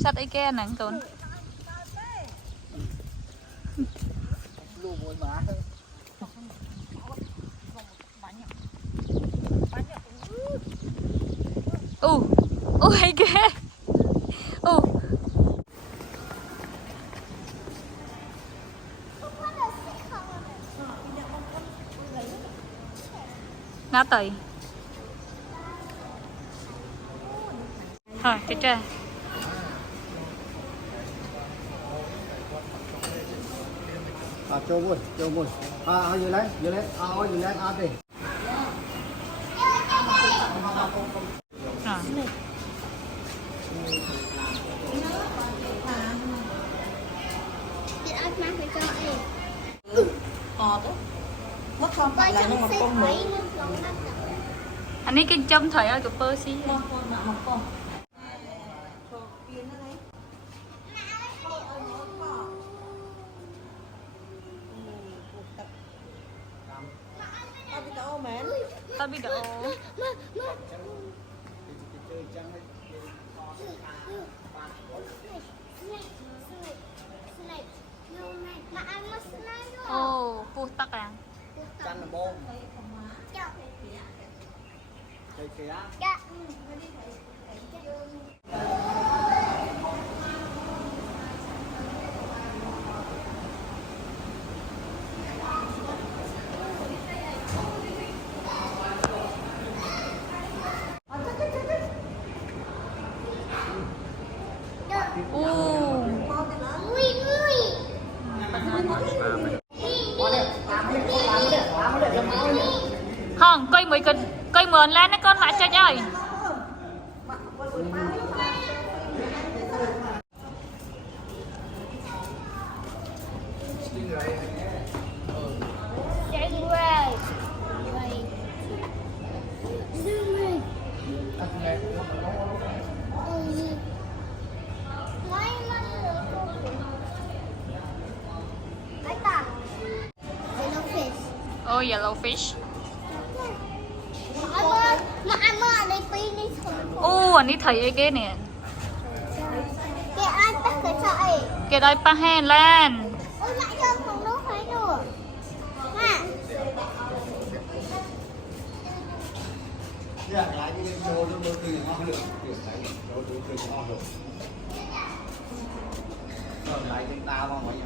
Sắt ấy kia nắng con. Hay kia. Ngã tẩy. Rồi, cái tre. Cho buồn. Vừa lên, vừa lên đi. Mất không phải là nhưng mà con Mỹ. Anh ấy kinh châm thấy ở cái bơ xí. Ta bị đổ. Ồ, phu tắc à? Chăn là bông. Cây kia. Không, cây mượn lên nó con lại cho chơi. Oh, yellow fish. Anh ấy thấy cái nè. Cái đây pa hen lên. Lại đi cho nó đôi khi ngon được. Lại chúng ta không phải nhỉ?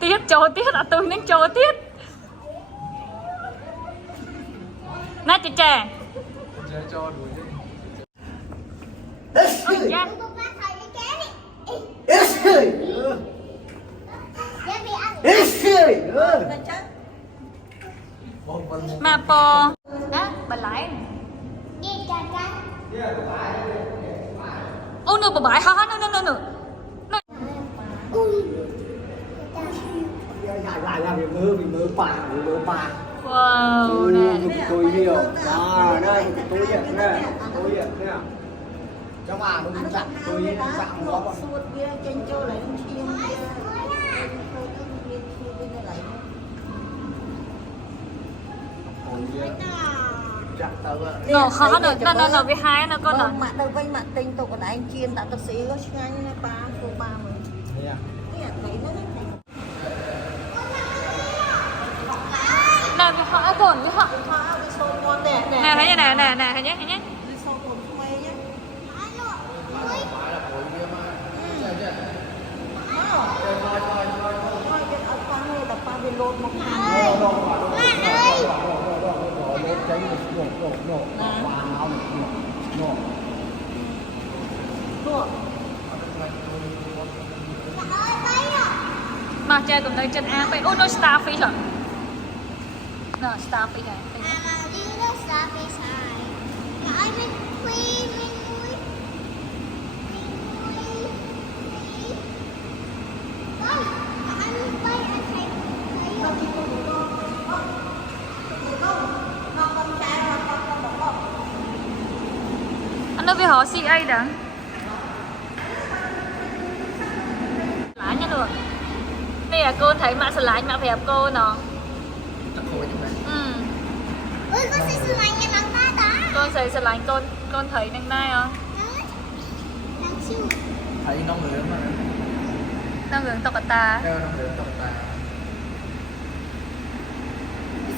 Tiết cho tiết à, tôi nên cho tiết. Nè chị trẻ. Cho đuổi đi. Dạ. Mà po. Á, bà lại. Ô nè bà bãi hả? Nè. Lại vì mơ bà. Wow, nè. Tôi hiểu. Đây, tôi hiểu nè. Trong nó chặn tôi chặn nó còn Suốt kia trên châu lại không chiên. Nó khó nữa, nó với hai nó con Vâng, mặt đâu vây mặt tinh tôi còn anh chiên tại tôi sĩ có nhanh này ba số 30. Cái thấy nó nè với họ cồn với họ. Nè thấy nhá, nè thấy nhá. Đi sâu cồn không ai nhá. Mà chơi cùng đây chân A phải. Ô nó starfish hả? Nó starfish này. Anh nói với họ CA đã. cô thấy mạ sờ lái mạ đẹp cô nó Ôi con sẽ sửa lại nhà lắm ta đó. con thấy sờ lái con thấy nâng nay không Đang chịu. thấy nông lượng mà nó hướng tóc ta nông lượng tộc ta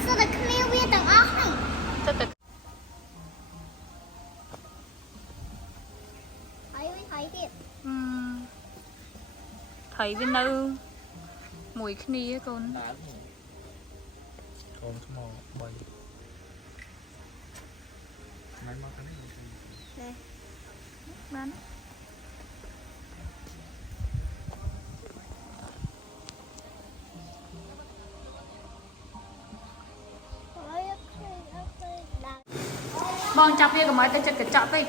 Sao lại kêu bia tầng óc này? rất là Thấy thiệt. thấy bên đâu mùi khni á con con small bay máy móc cái này bán bong chọc kia của mấy tay chân cái chọc đi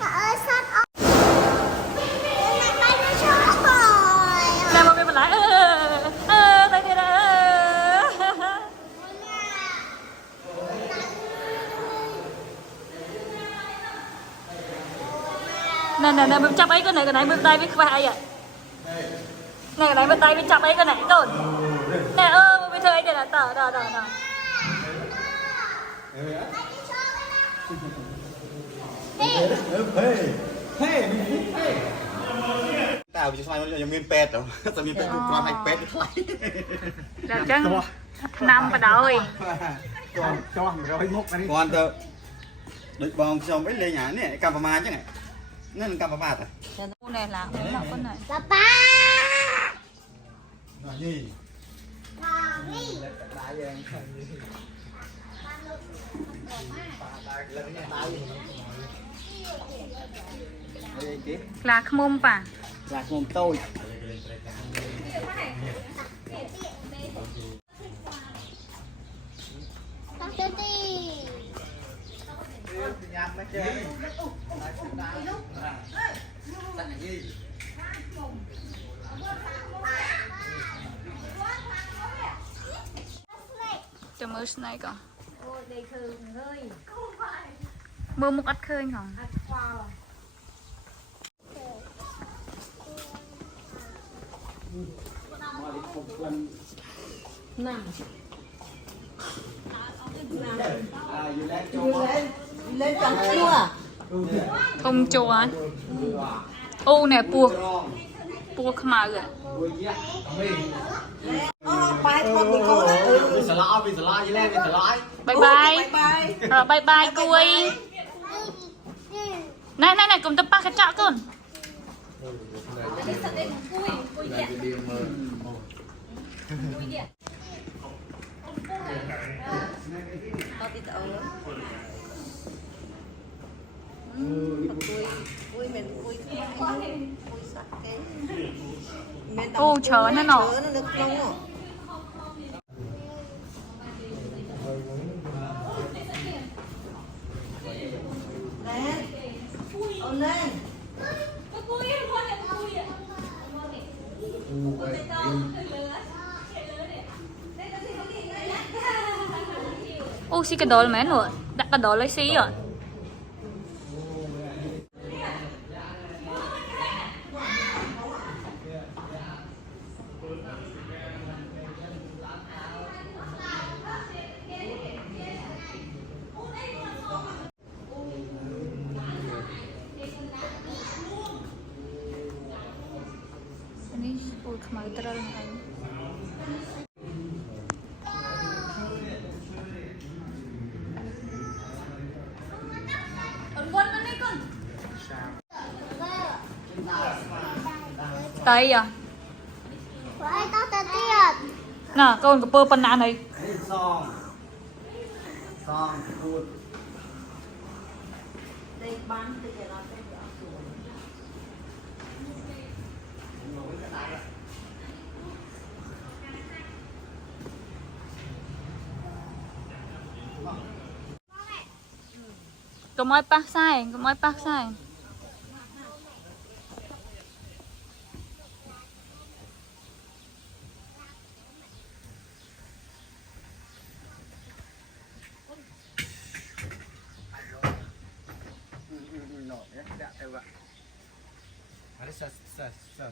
Bà ơi sát ốc. Này bay nó chó rồi. làm một cái mình lại tay kia đó nè mình chọc ấy cái này bên tay với vai à này cái này bên tay bên chọc ấy cái này con nè bên thơi đây là tờ đờ taoจะใช้ยังมีเป็ดเหรอจะมีเป็ดกรอบให้เป็ดใคร là chân năm và đôi จ้องเราให้งกอันนี้ก่อนเถอะđịch bong xong mấy lê nhả này cầm vào mà chứ này nên cầm vào bạt à cô này là con này Bà ba. rồi gì Bà đi. là khmôm pa là cùng tôi Bà cho đi. cho mưa này còn mưa một ít khơi còn Lên chọn chua. không chua ô nè pua khmau rồi Bài thôi bị cố đó. vì sợ lo gì lên vì sợ lo bye bye rồi bye bye cui này cùng tập ba cái chợ con ô chớ nó nọ Lên. ô xí cái đó là mấy nữa đặt cái đó lấy xí rồi ini ôi khmau terlalu anh tay à Vậy tao ta tiệt. nè con cái bơ pan này xong cút Đây bán thì cái nó sẽ có mọi bác sai vậy đấy sờ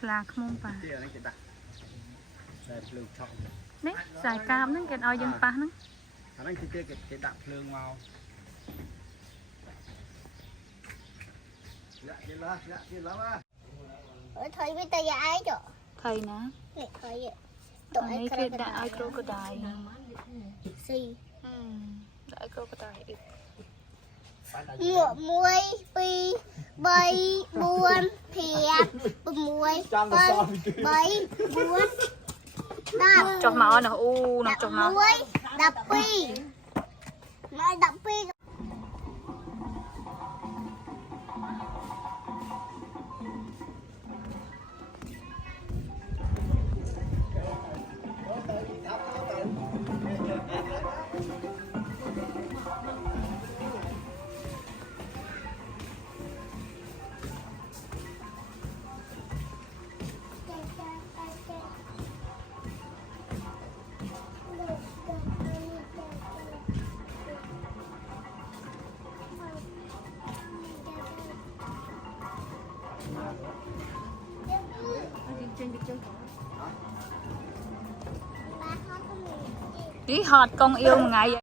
ខ្លាខ្មុំប៉ា kia nó cái đặt đây lương trọng នេះខ្សែកាបហ្នឹងគេឲ្យយើងប៉ះហ្នឹង anh anh kia cái đặt lương màu dạ kia lắm á Thấy với tay ai chỗ ថៃណា này thấy អានេះគេដាក់ឲ្យគ្រូកដាយ xì ដាក់ឲ្យគ្រូកដាយ ngựa muối pi bay buôn thiệt muối bay bay buôn đập ចុះមកនោះអូនោះចុះមក muối đập pi nói đập pi Đi hot con yêu một ngày